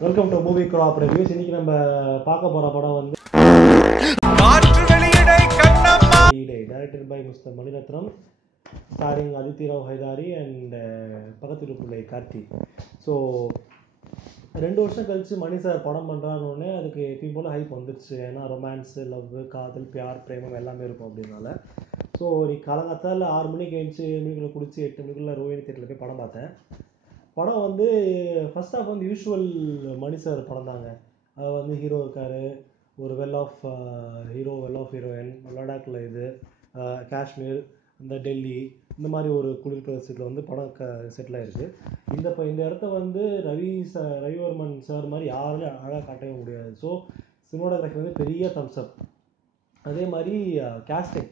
Welcome to movie crop reviews. இன்னைக்கு நம்ம பார்க்க போற படம் வந்து directed by mister Mani Ratnam, starring Aditi Rao Hydari and பக்கத்து பிள்ளை கார்த்தி. ஸோ 2 வருஷம் கழிச்சு மணி சார் படம் பண்ணுறான்னு அதுக்கு எப்பயும் போல் ஹைப் வந்துடுச்சு. ஏன்னா ரொமான்ஸு, லவ், காதல், பியார், பிரேமம் எல்லாமே இருக்கும் அப்படின்னால. ஸோ நீ காலங்காத்தால் 6 மணிக்கு எழுந்துச்சு 7 மணிக்குள்ளே குடிச்சு 8 மணிக்குள்ளே ரோஹிணி தேட்டரில் போய் படம் பார்த்தேன். படம் வந்து ஃபர்ஸ்ட் ஆஃப் வந்து யூஷுவல் மணி சார் படம் தாங்க. அது வந்து ஹீரோ இருக்கார், ஒரு well off hero, well off heroine, லடாக்கில் இது காஷ்மீர், இந்த டெல்லி, இந்த மாதிரி ஒரு குளிர் பிரதேசத்தில் வந்து படம் செட்டில் ஆகிருக்கு. இந்த இடத்த வந்து ரவிவர்மன் சார் மாதிரி யாருமே அழகாக காட்டவே முடியாது. ஸோ சினிமாட்டோகிராஃபி வந்து பெரிய தம்ஸ்அப். அதே மாதிரி கேஸ்டிங்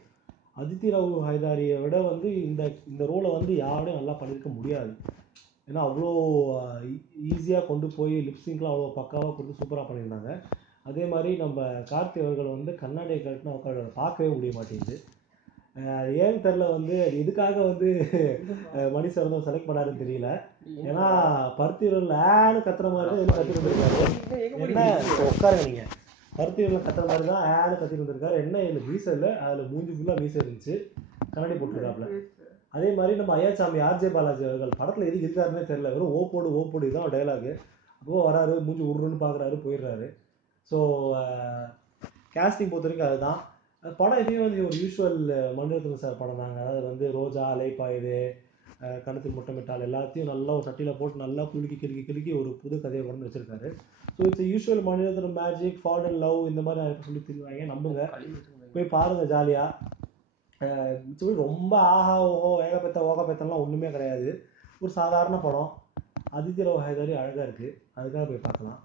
அதித்தி ராவ் ஹைதாரியை விட வந்து இந்த ரோலை வந்து யாரும் நல்லா பண்ணியிருக்க முடியாது. ஏன்னா அவ்வளோ ஈஸியாக கொண்டு போய் லிப்ஸிங்லாம் அவ்வளோ பக்காவாக கொடுத்து சூப்பராக பண்ணியிருந்தாங்க. அதே மாதிரி நம்ம கார்த்தி அவர்கள் வந்து கண்ணாடியை கட்டினா அவரை பார்க்கவே முடிய மாட்டேங்குது. ஏன்னு தெரில, வந்து எதுக்காக வந்து மணி சார் வந்து செலக்ட் பண்ணாருன்னு தெரியல. ஏன்னா பருத்தியூரில் ஆன்னு கத்துற மாதிரி தான் எதுவும் கத்திட்டு வந்துருக்காரு. என்ன உட்காருங்க, நீங்கள் பருத்தியூரில் கத்துற மாதிரி தான் ஆன்னு கத்திட்டு வந்திருக்காரு. என்ன இதில் வீசை இல்லை, அதில் மூஞ்சி ஃபுல்லாக வீசை இருந்துச்சு, கண்ணாடி போட்டுருக்காப்புல. அதே மாதிரி நம்ம ஐயாச்சாமி ஆர்ஜே பாலாஜி அவர்கள் படத்தில் எதுக்கு இருக்காருன்னே தெரில, வெறும் ஓப்போடு இதுதான் டைலாகு. அப்போது வராரு, மூஞ்சி உருன்னு பார்க்குறாரு, போயிடுறாரு. ஸோ கேஸ்டிங் பொறுத்த வரைக்கும் அதுதான். படம் எப்பயுமே வந்து ஒரு யூஷுவல் மணிரத்னம் சார் படம் தாங்க. அதாவது வந்து ரோஜா, அலைப்பாயுது, கணத்தில் முட்டமிட்டால் எல்லாத்தையும் நல்லா ஒரு சட்டியில் போட்டு நல்லா கிறுக்கி ஒரு புது கதையை கொண்டு வச்சுருக்காரு. So it's usual Mani Ratnam magic, fall and love, இந்த மாதிரி நிறைய சொல்லி திருவாங்க. நம்புங்க, போய் பாருங்கள் ஜாலியாக. ரொம்ப ஆஹா ஓஹோ ஓகப்பெத்தெல்லாம் ஒன்றுமே கிடையாது. ஒரு சாதாரண படம். அதித்தி ராவ் ஹைதாரி அழகாக இருக்குது, அதுக்காக போய் பார்க்கலாம்.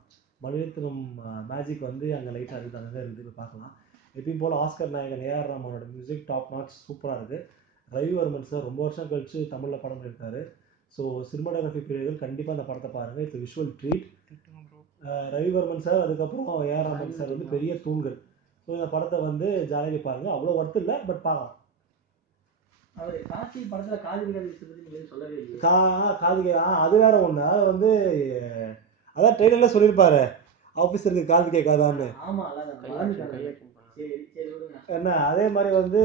மணிரத்னம் மேஜிக் வந்து அங்கே லைட்டாக இருக்குது, அங்கே இருக்குது, போய் பார்க்கலாம். எப்பயும் போல் ஆஸ்கர் நாயகன் ஏஆர் ரஹ்மானோட மியூசிக் டாப் நாட்ச் சூப்பராக இருக்குது. ரவிவர்மன் சார் ரொம்ப வருஷம் கழிச்சு தமிழில் படம் பண்ணியிருக்காரு. ஸோ சினிமாட்டோகிராஃபி பீரியர்கள் கண்டிப்பாக அந்த படத்தை பாருங்கள். It's visual treat. Ravivarman sir, அதுக்கப்புறம் ஏஆர் ரஹ்மான் சார் வந்து பெரிய தூண்கள். ஸோ இந்த படத்தை வந்து ஜாலியாக பாருங்கள். அவ்வளோ ஒர்த்து இல்லை, பட் பார்க்கலாம். கார்த்திகை அது வேற ஒன்று. அது வந்து அதான் ட்ரெயிலர்ல சொல்லியிருப்பாரு, ஆஃபீஸருக்கு காது கேட்காதான்னு. என்ன அதே மாதிரி வந்து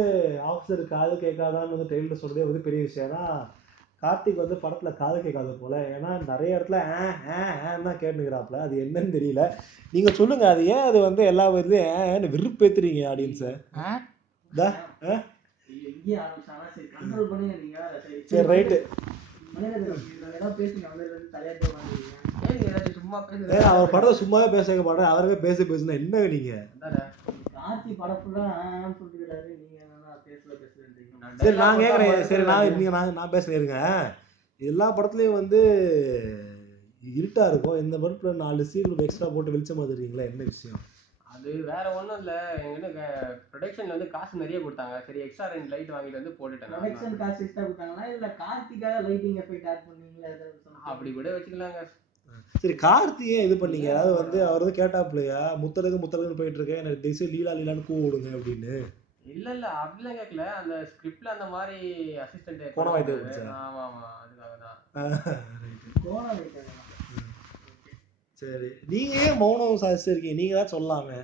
ஆஃபீஸருக்கு காது கேட்காதான்னு வந்து ட்ரெயிலர் சொல்றதே வந்து பெரிய விஷயம். ஏன்னா கார்த்திக் வந்து படத்துல காது கேட்காது போல. ஏன்னா நிறைய இடத்துல தான் கேட்டுக்கிறாப்புல. அது என்னன்னு தெரியல. நீங்க சொல்லுங்க, அது ஏன் அது வந்து எல்லா இதுலயும் விருப்பேத்துறீங்க ஆடியன்ஸை? சரி ரைட்டு, அவர் படத்தை சும்மாவே பேச மாட்டேன், அவரவே பேசுனா என்ன நீங்க? சரி நான் கேட்குறேன், சரி நான் பேசுறேன் இருங்க. எல்லா படத்துலையும் வந்து இருட்டா இருக்கும், இந்த படத்துல 4 சீன் எக்ஸ்ட்ரா போட்டு வெளிச்சமா தெரியுங்களா, என்ன விஷயம்? அது வேற ஒன்றும் இல்லை. எங்கிட்ட ப்ரொடக்ஷன்ல வந்து காசு நிறைய கொடுத்தாங்க. சரி எக்ஸ்ட்ரா 2 லைட் வாங்கிட்டு வந்து போட்டுட்டேன். ப்ரொடக்ஷன் காசு எக்ஸ்ட்ரா கொடுத்தாங்களா இல்லை கார்த்திகாக லைட்டிங் எஃபெக்ட் ஆட் பண்ணீங்களா? அப்படி கூட வச்சுக்கலாங்க. சரி கார்த்திகே இது பண்ணீங்க, அதாவது வந்து அவர் வந்து கேட்டாப்லையா முத்தலகுன்னு போயிட்டு இருக்கேன், எனக்கு டிசை லீலான்னு கூப்பிடுங்க அப்படின்னு. இல்ல அப்படிலாம் கேட்கல. அந்த ஸ்கிரிப்ட்ல அந்த மாதிரி அசிஸ்டன்ட் போன வாய்ப்பு. ஆமா அதுக்காக தான். சரி நீங்க ஏன் மௌனம் சாதிச்சிருக்கீங்க? நீங்க தான் சொல்லாமே.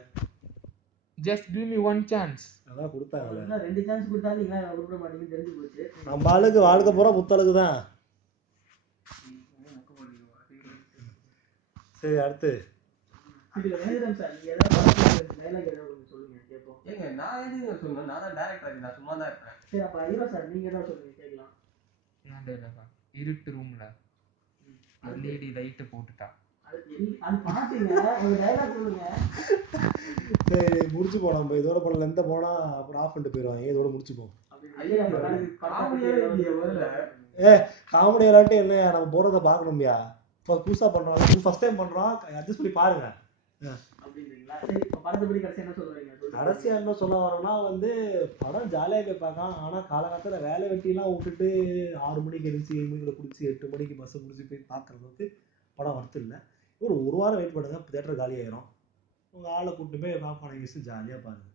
Just give me one chance. அதான் கொடுத்தாங்களே. 2 சான்ஸ் கொடுத்தாலும் நீங்க கொடுக்க மாட்டீங்கன்னு தெரிஞ்சு போச்சு. நம்ம ஆளுக்கு வாழ்க்கை பூரா முத்தலுக்கு தான். சரி அடுத்து ஏங்க நான் எதுங்க சொல்லணும்? நான் தான் டைரக்டர், நான் சும்மா தான் இருப்பேன். சரி அப்ப ஹீரோ சார் நீங்க என்ன சொல்றீங்க கேட்கலாம். நான் டைலாக் இருட்டு ரூம்ல LED லைட் போட்டுட்டா அது பாத்தீங்க, ஒரு டயலாக் சொல்லுங்க. சரி முடிச்சு போனோம் நம்ம இதோட. படம் எந்த போனா அப்புறம் ஆஃப் பண்ணிட்டு போயிடுவாங்க, இதோட முடிச்சு போவோம். காமெடி விளாட்டு என்ன, நம்ம போறதை பார்க்கணும்யா. புதுசா பண்றோம், ஃபர்ஸ்ட் டைம் பண்றோம், அட்ஜஸ்ட் பண்ணி பாருங்க அப்படின்றீங்களா? சரி படத்தை பத்தி கடைசியா என்ன சொல்றீங்க? கடைசியா என்ன சொல்ல வரோம்னா வந்து படம் ஜாலியாக போய் பார்க்கலாம். ஆனால் காலகாலத்தில் வேலை வெட்டிலாம் விட்டுட்டு 6 மணிக்கு எழுந்துச்சு 7 மணிக்குள்ள குடிச்சு 8 மணிக்கு பஸ்ஸை முடிச்சு போய் பார்க்குறதுக்கு படம் வரத்து இல்லை. ஒரு வாரம் வெயிட் பண்ணுங்க, தேட்டர் காலி ஆயிரும். உங்கள் ஆளை கூப்பிட்டு போய் பாப்பான வச்சு ஜாலியாக பாருங்க.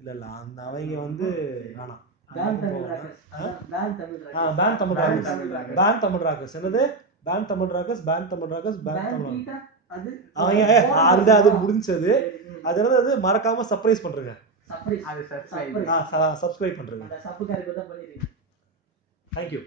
இல்லை அந்த அவங்க வந்து வேணாம். பேன் தமிழ் ராக்கர்ஸ் என்னது ban Tamil rockers ban Tamil rockers ban Band Tamil PETA, அது அவங்க அது முடிஞ்சது. அது என்னது மறக்காம சர்ப்ரைஸ் பண்றீங்க. surprise. அது சர்ப்ரைஸ். சப்ஸ்கிரைப் பண்றீங்க. அந்த சப்பு காரி தான் பண்ணிருக்கீங்க. Thank you.